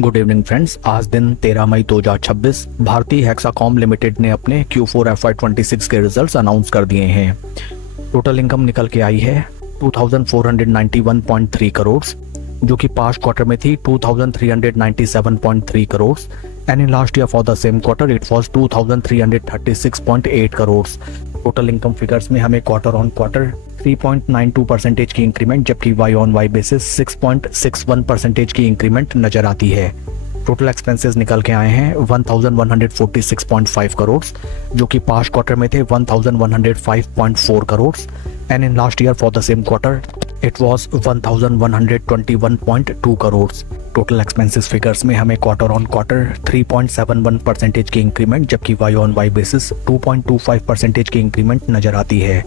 Good evening friends. आज दिन 13 मई 2026 भारतीय हेक्साकॉम लिमिटेड ने अपने Q4 FY26 के रिजल्ट्स अनाउंस कर दिए हैं। टोटल इनकम निकल के आई है 2491.3 करोड़, जो कि पास्ट क्वार्टर में थी 2397.3 crore and in last year for the same quarter it was 2336.8 crore. Total income figures में हमें क्वार्टर ऑन क्वार्टर 3.92% की इंक्रीमेंट, जबकि वाई ऑन वाई बेसिस 6.61% की इंक्रीमेंट नजर आती है। टोटल एक्सपेंसेस निकल के आए हैं 1146.5 करोड़, जो कि पास्ट क्वार्टर में थे 1105.4 crore and in last year for the same quarter it was 1121.2 crore. Total expenses figures में हमें क्वार्टर ऑन क्वार्टर 3.71% की इंक्रीमेंट, जबकि वाई ऑन वाई बेसिस 2.25% की इंक्रीमेंट नजर आती है।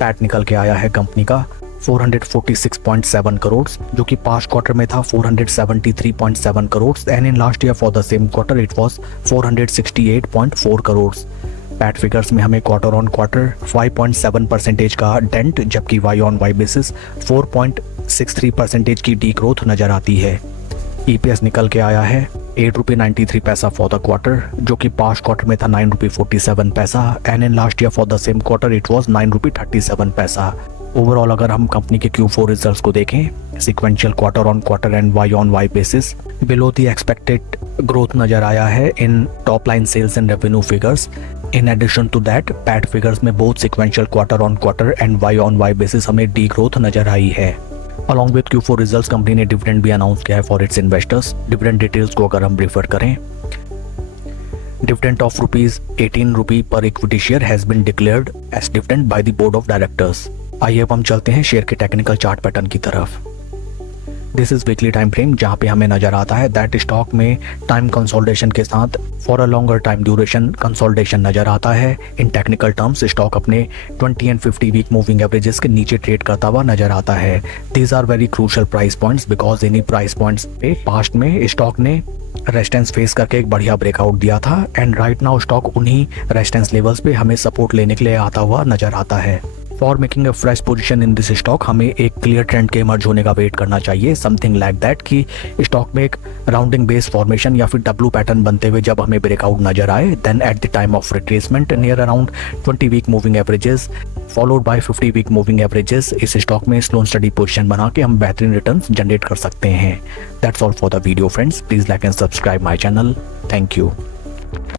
पैट निकल के आया है कंपनी का 446.7 करोड़, जो कि पास्ट क्वार्टर में था 473.7 crore and in last year for the same quarter it was 468.4 crore. PAT figures में हमें क्वार्टर ऑन क्वार्टर 5.7% का डेंट, जबकि वाई ऑन वाई बेसिस 4.63% की डी ग्रोथ नजर आती है। ईपीएस निकल के आया है 8 रुपये 93 पैसा फॉर द क्वार्टर, जो कि पास्ट क्वार्टर में था 9 रुपये 47 पैसा and in last year for the same quarter it was 9 रुपये 37 पैसा। ओवरऑल अगर हम कंपनी के Q4 रिजल्ट्स को देखें, sequential quarter on quarter and Y on Y basis below the expected growth नजर आया है in top line sales and revenue figures. In addition to that PAT figures में both sequential quarter on quarter and Y on Y basis हमें degrowth नजर आई है। Along with Q4 results company ने dividend भी announce किया है for its investors. Dividend details को अगर हम रिफर करें, डिविडेंड ऑफ ₹18 पर equity share has been declared as dividend by the board of directors. आइए अब हम चलते हैं शेयर के टेक्निकल चार्ट पैटर्न की तरफ। This is weekly time frame, जहां पे हमें नजर आता है दैट स्टॉक में टाइम कंसोलिडेशन के साथ for a longer time duration consolidation नजर आता है। इन टेक्निकल टर्म्स स्टॉक अपने 20 एंड 50 वीक मूविंग एवरेजेस के नीचे ट्रेड करता हुआ नजर आता है। These are very crucial price points because इन्हीं प्राइस पॉइंट्स पे पास्ट में स्टॉक ने रेजिस्टेंस फेस करके एक बढ़िया ब्रेकआउट दिया था एंड राइट नाउ स्टॉक उन्हीं रेजिस्टेंस लेवल्स पे हमें सपोर्ट लेने के लिए आता हुआ नजर आता है। For making a fresh position in this stock हमें एक क्लियर ट्रेंड के इमर्ज होने का वेट करना चाहिए, समथिंग लाइक दैट कि स्टॉक में एक राउंडिंग बेस फॉर्मेशन या फिर डब्ल्यू पैटर्न बनते हुए जब हमें ब्रेकआउट नजर आए, then at the time of retracement near around 20 week moving averages followed by 50 week moving averages इस स्टॉक में स्लो एंड स्टडी पोजीशन बना के हम बेहतरीन रिटर्न्स जनरेट कर सकते हैं। That's all for the video friends, please like and subscribe my channel. Thank you.